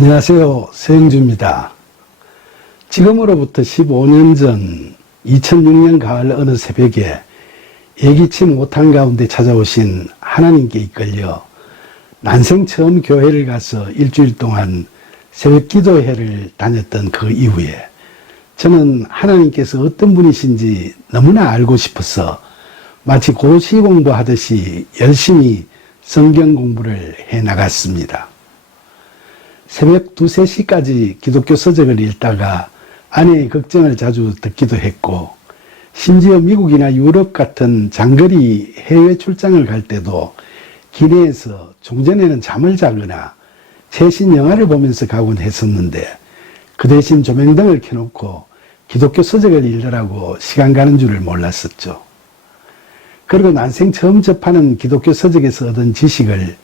안녕하세요. 서영주입니다. 지금으로부터 15년 전 2006년 가을 어느 새벽에 예기치 못한 가운데 찾아오신 하나님께 이끌려 난생 처음 교회를 가서 일주일 동안 새벽 기도회를 다녔던 그 이후에 저는 하나님께서 어떤 분이신지 너무나 알고 싶어서 마치 고시 공부하듯이 열심히 성경 공부를 해 나갔습니다. 새벽 2, 3시까지 기독교 서적을 읽다가 아내의 걱정을 자주 듣기도 했고, 심지어 미국이나 유럽 같은 장거리 해외 출장을 갈 때도 기내에서 종전에는 잠을 자거나 최신 영화를 보면서 가곤 했었는데, 그 대신 조명등을 켜놓고 기독교 서적을 읽으라고 시간 가는 줄을 몰랐었죠. 그리고 난생 처음 접하는 기독교 서적에서 얻은 지식을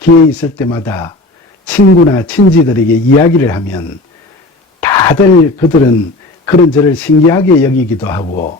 기회 있을 때마다 친구나 친지들에게 이야기를 하면 다들 그들은 그런 저를 신기하게 여기기도 하고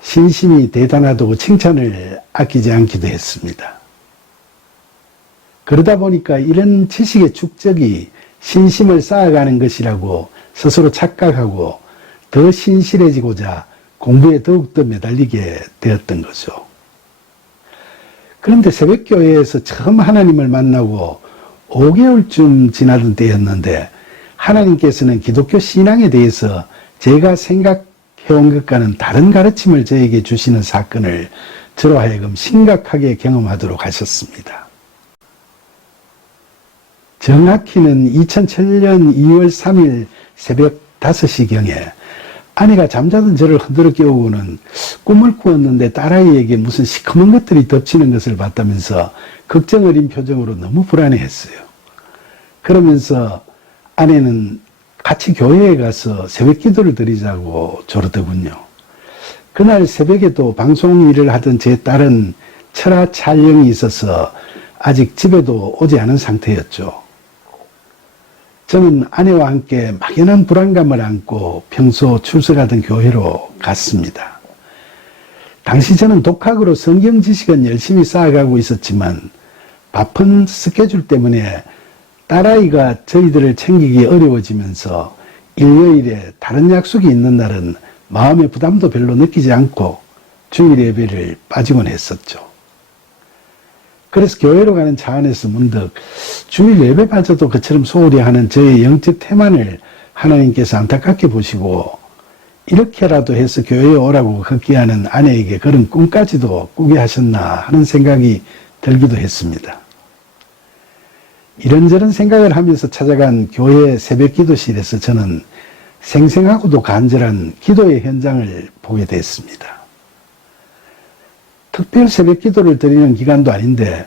신심이 대단하다고 칭찬을 아끼지 않기도 했습니다. 그러다 보니까 이런 지식의 축적이 신심을 쌓아가는 것이라고 스스로 착각하고 더 신실해지고자 공부에 더욱더 매달리게 되었던 거죠. 그런데 새벽교회에서 처음 하나님을 만나고 5개월쯤 지나던 때였는데 하나님께서는 기독교 신앙에 대해서 제가 생각해온 것과는 다른 가르침을 저에게 주시는 사건을 저로 하여금 심각하게 경험하도록 하셨습니다. 정확히는 2007년 2월 3일 새벽 5시경에 아내가 잠자던 저를 흔들어 깨우고는 꿈을 꾸었는데 딸아이에게 무슨 시커먼 것들이 덮치는 것을 봤다면서 걱정 어린 표정으로 너무 불안해했어요. 그러면서 아내는 같이 교회에 가서 새벽 기도를 드리자고 조르더군요. 그날 새벽에도 방송 일을 하던 제 딸은 철학 촬영이 있어서 아직 집에도 오지 않은 상태였죠. 저는 아내와 함께 막연한 불안감을 안고 평소 출석하던 교회로 갔습니다. 당시 저는 독학으로 성경 지식은 열심히 쌓아가고 있었지만 바쁜 스케줄 때문에 딸아이가 저희들을 챙기기 어려워지면서 일요일에 다른 약속이 있는 날은 마음의 부담도 별로 느끼지 않고 주일 예배를 빠지곤 했었죠. 그래서 교회로 가는 차 안에서 문득 주일 예배마저도 그처럼 소홀히 하는 저의 영적 태만을 하나님께서 안타깝게 보시고 이렇게라도 해서 교회에 오라고 걷기하는 아내에게 그런 꿈까지도 꾸게 하셨나 하는 생각이 들기도 했습니다. 이런저런 생각을 하면서 찾아간 교회 새벽 기도실에서 저는 생생하고도 간절한 기도의 현장을 보게 됐습니다. 특별 새벽 기도를 드리는 기간도 아닌데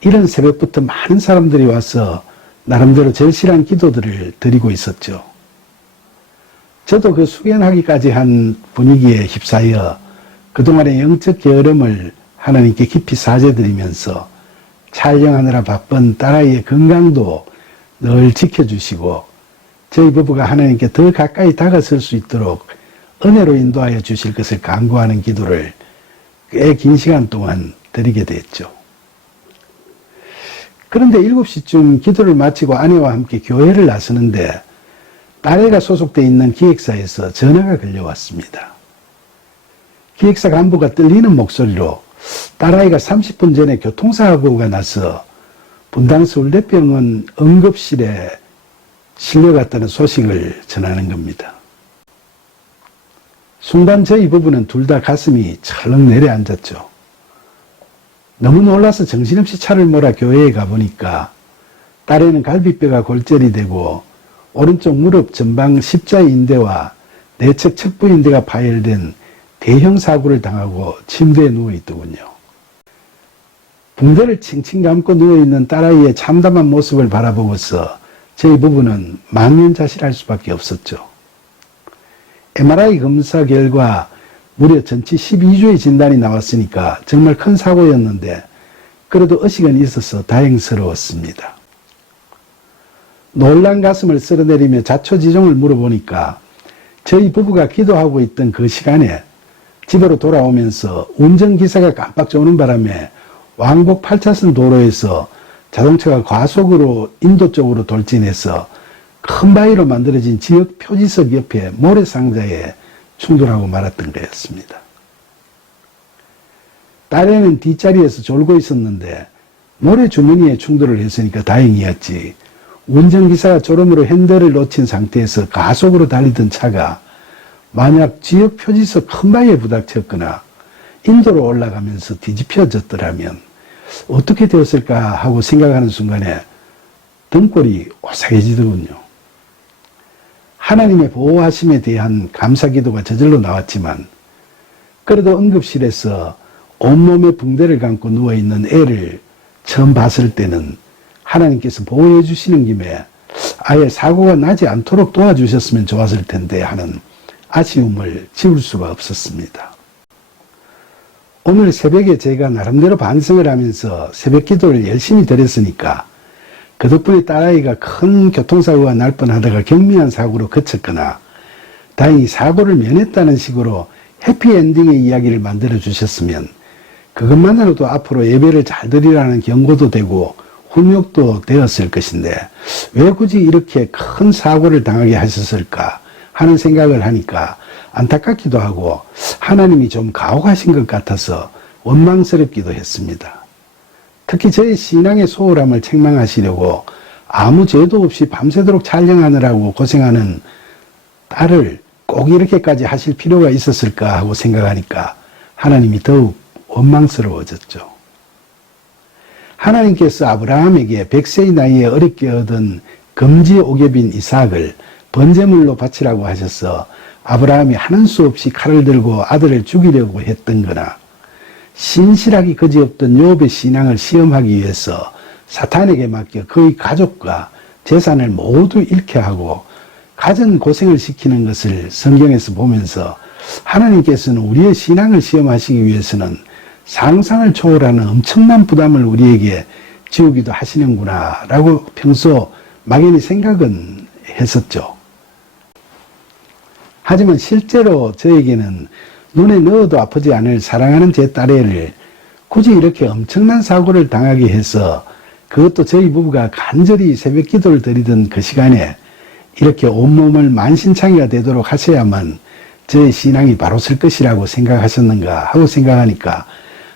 이런 새벽부터 많은 사람들이 와서 나름대로 절실한 기도들을 드리고 있었죠. 저도 그 숙연하기까지 한 분위기에 휩싸여 그동안의 영적 게으름을 하나님께 깊이 사죄드리면서 촬영하느라 바쁜 딸아이의 건강도 늘 지켜주시고 저희 부부가 하나님께 더 가까이 다가설 수 있도록 은혜로 인도하여 주실 것을 간구하는 기도를 꽤 긴 시간 동안 드리게 됐죠. 그런데 7시쯤 기도를 마치고 아내와 함께 교회를 나서는데 딸애가 소속되어 있는 기획사에서 전화가 걸려왔습니다. 기획사 간부가 떨리는 목소리로 딸아이가 30분 전에 교통사고가 나서 분당 서울대병원 응급실에 실려갔다는 소식을 전하는 겁니다. 순간 저희 부부는 둘 다 가슴이 철렁 내려앉았죠. 너무 놀라서 정신없이 차를 몰아 교회에 가보니까 딸에는 갈비뼈가 골절이 되고 오른쪽 무릎 전방 십자인대와 내측 척부인대가 파열된 대형 사고를 당하고 침대에 누워있더군요. 붕대를 칭칭 감고 누워있는 딸아이의 참담한 모습을 바라보고서 저희 부부는 망연자실할 수밖에 없었죠. MRI 검사 결과 무려 전치 12주의 진단이 나왔으니까 정말 큰 사고였는데 그래도 의식은 있어서 다행스러웠습니다. 놀란 가슴을 쓸어내리며 자초지종을 물어보니까 저희 부부가 기도하고 있던 그 시간에 집으로 돌아오면서 운전기사가 깜빡 조는 바람에 왕복 8차선 도로에서 자동차가 과속으로 인도 쪽으로 돌진해서 큰 바위로 만들어진 지역 표지석 옆에 모래상자에 충돌하고 말았던 거였습니다. 딸애는 뒷자리에서 졸고 있었는데 모래 주머니에 충돌을 했으니까 다행이었지. 운전기사가 졸음으로 핸들을 놓친 상태에서 가속으로 달리던 차가 만약 지역 표지석 큰 바위에 부닥쳤거나 인도로 올라가면서 뒤집혀졌더라면 어떻게 되었을까 하고 생각하는 순간에 등골이 오싹해지더군요. 하나님의 보호하심에 대한 감사기도가 저절로 나왔지만 그래도 응급실에서 온몸에 붕대를 감고 누워있는 애를 처음 봤을 때는 하나님께서 보호해 주시는 김에 아예 사고가 나지 않도록 도와주셨으면 좋았을 텐데 하는 아쉬움을 지울 수가 없었습니다. 오늘 새벽에 제가 나름대로 반성을 하면서 새벽 기도를 열심히 드렸으니까 그 덕분에 딸아이가 큰 교통사고가 날 뻔하다가 경미한 사고로 그쳤거나 다행히 사고를 면했다는 식으로 해피엔딩의 이야기를 만들어 주셨으면 그것만으로도 앞으로 예배를 잘 드리라는 경고도 되고 훈육도 되었을 것인데 왜 굳이 이렇게 큰 사고를 당하게 하셨을까 하는 생각을 하니까 안타깝기도 하고 하나님이 좀 가혹하신 것 같아서 원망스럽기도 했습니다. 특히 저의 신앙의 소홀함을 책망하시려고 아무 죄도 없이 밤새도록 촬영하느라고 고생하는 딸을 꼭 이렇게까지 하실 필요가 있었을까 하고 생각하니까 하나님이 더욱 원망스러워졌죠. 하나님께서 아브라함에게 100세의 나이에 어렵게 얻은 금지 오겹인 이삭을 번제물로 바치라고 하셔서 아브라함이 하는 수 없이 칼을 들고 아들을 죽이려고 했던 거나 신실하기 그지없던 욥의 신앙을 시험하기 위해서 사탄에게 맡겨 그의 가족과 재산을 모두 잃게 하고 가전 고생을 시키는 것을 성경에서 보면서 하나님께서는 우리의 신앙을 시험하시기 위해서는 상상을 초월하는 엄청난 부담을 우리에게 지우기도 하시는구나 라고 평소 막연히 생각은 했었죠. 하지만 실제로 저에게는 눈에 넣어도 아프지 않을 사랑하는 제 딸애를 굳이 이렇게 엄청난 사고를 당하게 해서 그것도 저희 부부가 간절히 새벽 기도를 드리던 그 시간에 이렇게 온몸을 만신창이가 되도록 하셔야만 저의 신앙이 바로 설 것이라고 생각하셨는가 하고 생각하니까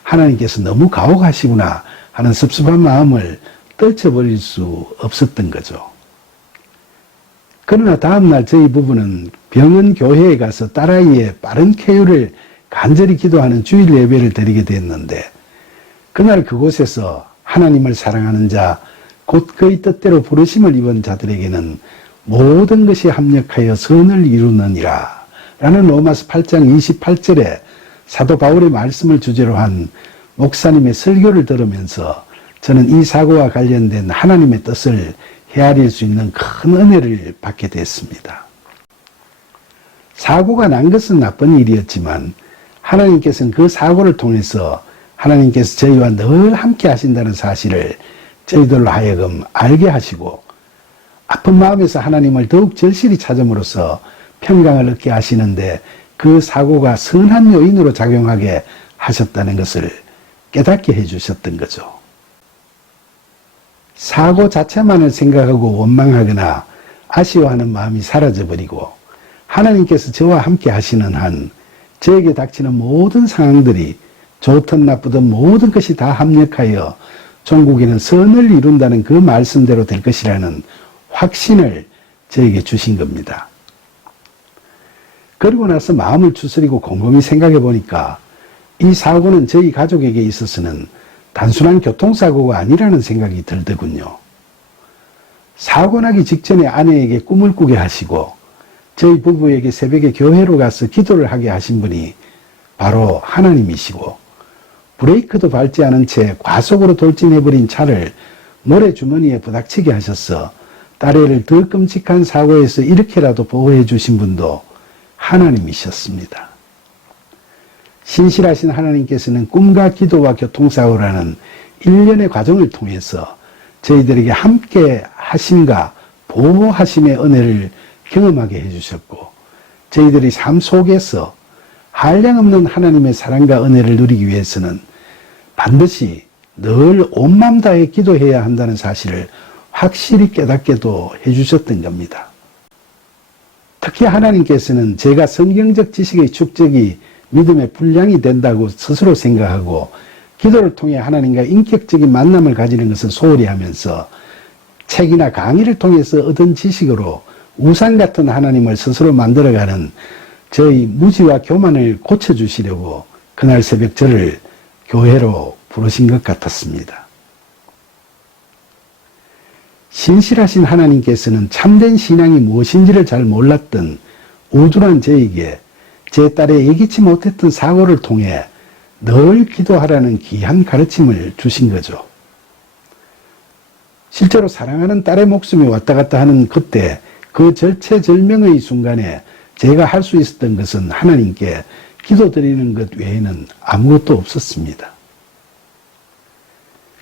하나님께서 너무 가혹하시구나 하는 섭섭한 마음을 떨쳐버릴 수 없었던 거죠. 그러나 다음날 저희 부부는 병원 교회에 가서 딸아이의 빠른 쾌유를 간절히 기도하는 주일 예배를 드리게 됐는데 그날 그곳에서 하나님을 사랑하는 자, 곧 그의 뜻대로 부르심을 입은 자들에게는 모든 것이 합력하여 선을 이루느니라 라는 로마서 8장 28절에 사도 바울의 말씀을 주제로 한 목사님의 설교를 들으면서 저는 이 사고와 관련된 하나님의 뜻을 헤아릴 수 있는 큰 은혜를 받게 됐습니다. 사고가 난 것은 나쁜 일이었지만 하나님께서는 그 사고를 통해서 하나님께서 저희와 늘 함께 하신다는 사실을 저희들로 하여금 알게 하시고 아픈 마음에서 하나님을 더욱 절실히 찾음으로써 평강을 얻게 하시는데 그 사고가 선한 요인으로 작용하게 하셨다는 것을 깨닫게 해주셨던 거죠. 사고 자체만을 생각하고 원망하거나 아쉬워하는 마음이 사라져버리고 하나님께서 저와 함께 하시는 한 저에게 닥치는 모든 상황들이 좋든 나쁘든 모든 것이 다 합력하여 종국에는 선을 이룬다는 그 말씀대로 될 것이라는 확신을 저에게 주신 겁니다. 그리고 나서 마음을 추스리고 곰곰이 생각해 보니까 이 사고는 저희 가족에게 있어서는 단순한 교통사고가 아니라는 생각이 들더군요. 사고 나기 직전에 아내에게 꿈을 꾸게 하시고 저희 부부에게 새벽에 교회로 가서 기도를 하게 하신 분이 바로 하나님이시고 브레이크도 밟지 않은 채 과속으로 돌진해버린 차를 모래주머니에 부닥치게 하셔서 딸애를 더 끔찍한 사고에서 이렇게라도 보호해 주신 분도 하나님이셨습니다. 신실하신 하나님께서는 꿈과 기도와 교통사고라는 일련의 과정을 통해서 저희들에게 함께 하심과 보호하심의 은혜를 경험하게 해주셨고 저희들이 삶 속에서 한량없는 하나님의 사랑과 은혜를 누리기 위해서는 반드시 늘 온 맘 다해 기도해야 한다는 사실을 확실히 깨닫게도 해주셨던 겁니다. 특히 하나님께서는 제가 성경적 지식의 축적이 믿음의 분량이 된다고 스스로 생각하고 기도를 통해 하나님과 인격적인 만남을 가지는 것을 소홀히 하면서 책이나 강의를 통해서 얻은 지식으로 우상 같은 하나님을 스스로 만들어가는 저희 무지와 교만을 고쳐주시려고 그날 새벽 저를 교회로 부르신 것 같았습니다. 신실하신 하나님께서는 참된 신앙이 무엇인지를 잘 몰랐던 우둔한 저에게 제 딸의 예기치 못했던 사고를 통해 늘 기도하라는 귀한 가르침을 주신 거죠. 실제로 사랑하는 딸의 목숨이 왔다 갔다 하는 그때 그 절체절명의 순간에 제가 할 수 있었던 것은 하나님께 기도드리는 것 외에는 아무것도 없었습니다.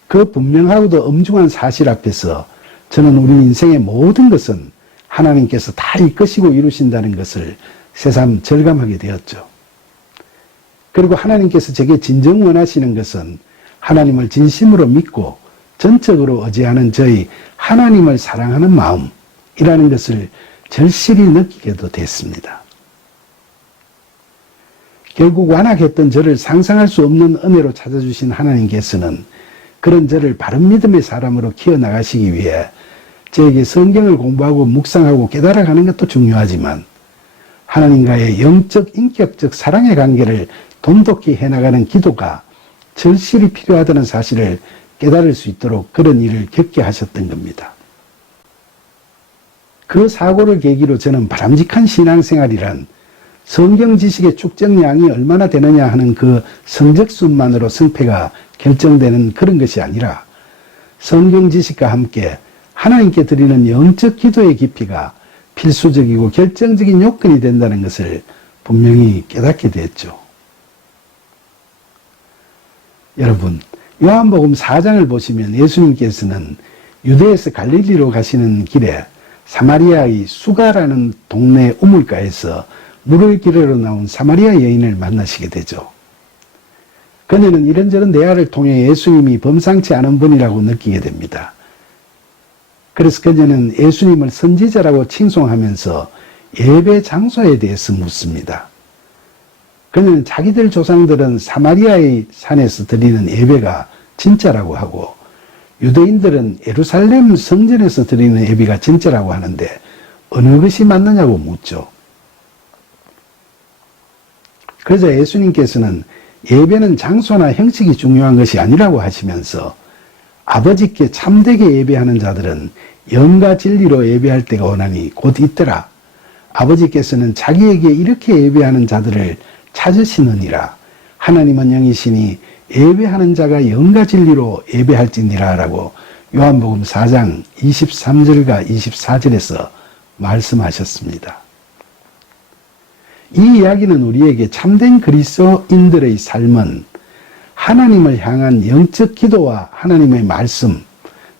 그 분명하고도 엄중한 사실 앞에서 저는 우리 인생의 모든 것은 하나님께서 다 이끄시고 이루신다는 것을 새삼 절감하게 되었죠. 그리고 하나님께서 제게 진정 원하시는 것은 하나님을 진심으로 믿고 전적으로 의지하는 저희 하나님을 사랑하는 마음이라는 것을 절실히 느끼게도 됐습니다. 결국 완악했던 저를 상상할 수 없는 은혜로 찾아주신 하나님께서는 그런 저를 바른 믿음의 사람으로 키워나가시기 위해 저에게 성경을 공부하고 묵상하고 깨달아가는 것도 중요하지만 하나님과의 영적, 인격적 사랑의 관계를 돈독히 해나가는 기도가 절실히 필요하다는 사실을 깨달을 수 있도록 그런 일을 겪게 하셨던 겁니다. 그 사고를 계기로 저는 바람직한 신앙생활이란 성경 지식의 축적량이 얼마나 되느냐 하는 그 성적순만으로 승패가 결정되는 그런 것이 아니라 성경 지식과 함께 하나님께 드리는 영적 기도의 깊이가 필수적이고 결정적인 요건이 된다는 것을 분명히 깨닫게 됐죠. 여러분, 요한복음 4장을 보시면 예수님께서는 유대에서 갈릴리로 가시는 길에 사마리아의 수가라는 동네 우물가에서 물을 기르러 나온 사마리아 여인을 만나시게 되죠. 그녀는 이런저런 대화를 통해 예수님이 범상치 않은 분이라고 느끼게 됩니다. 그래서 그녀는 예수님을 선지자라고 칭송하면서 예배 장소에 대해서 묻습니다. 그녀는 자기들 조상들은 사마리아의 산에서 드리는 예배가 진짜라고 하고 유대인들은 예루살렘 성전에서 드리는 예배가 진짜라고 하는데 어느 것이 맞느냐고 묻죠. 그러자 예수님께서는 예배는 장소나 형식이 중요한 것이 아니라고 하시면서 아버지께 참되게 예배하는 자들은 영과 진리로 예배할 때가 오나니 곧 있더라. 아버지께서는 자기에게 이렇게 예배하는 자들을 찾으시느니라. 하나님은 영이시니 예배하는 자가 영과 진리로 예배할지니라 라고 요한복음 4장 23절과 24절에서 말씀하셨습니다. 이 이야기는 우리에게 참된 그리스도인들의 삶은 하나님을 향한 영적 기도와 하나님의 말씀,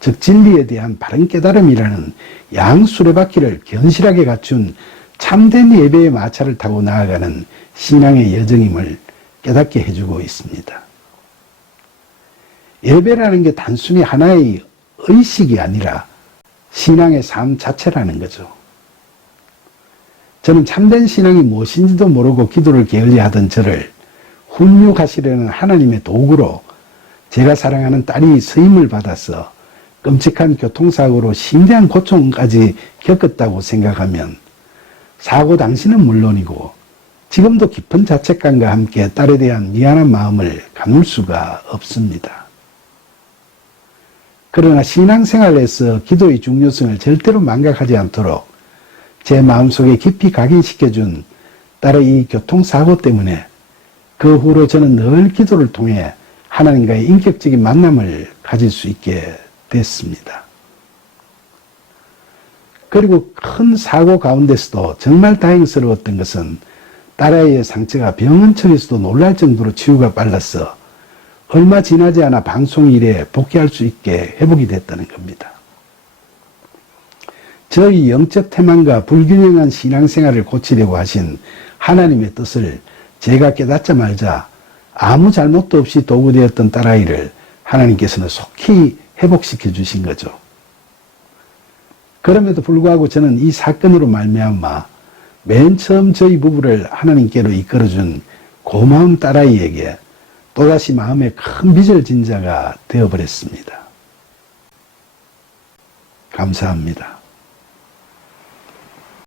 즉 진리에 대한 바른 깨달음이라는 양수레바퀴를 견실하게 갖춘 참된 예배의 마차를 타고 나아가는 신앙의 여정임을 깨닫게 해주고 있습니다. 예배라는 게 단순히 하나의 의식이 아니라 신앙의 삶 자체라는 거죠. 저는 참된 신앙이 무엇인지도 모르고 기도를 게을리하던 저를 훈육하시려는 하나님의 도구로 제가 사랑하는 딸이 서임을 받아서 끔찍한 교통사고로 심대한 고통까지 겪었다고 생각하면 사고 당시는 물론이고 지금도 깊은 자책감과 함께 딸에 대한 미안한 마음을 가눌 수가 없습니다. 그러나 신앙생활에서 기도의 중요성을 절대로 망각하지 않도록 제 마음속에 깊이 각인시켜준 딸의 이 교통사고 때문에 그 후로 저는 늘 기도를 통해 하나님과의 인격적인 만남을 가질 수 있게 됐습니다. 그리고 큰 사고 가운데서도 정말 다행스러웠던 것은 딸아이의 상처가 병원 측에서도 놀랄 정도로 치유가 빨라서 얼마 지나지 않아 방송 일에 복귀할 수 있게 회복이 됐다는 겁니다. 저희 영적 태만과 불균형한 신앙생활을 고치려고 하신 하나님의 뜻을 제가 깨닫자마자 아무 잘못도 없이 도구되었던 딸아이를 하나님께서는 속히 회복시켜 주신 거죠. 그럼에도 불구하고 저는 이 사건으로 말미암아 맨 처음 저희 부부를 하나님께로 이끌어준 고마운 딸아이에게 또다시 마음에 큰 빚을 진 자가 되어버렸습니다. 감사합니다.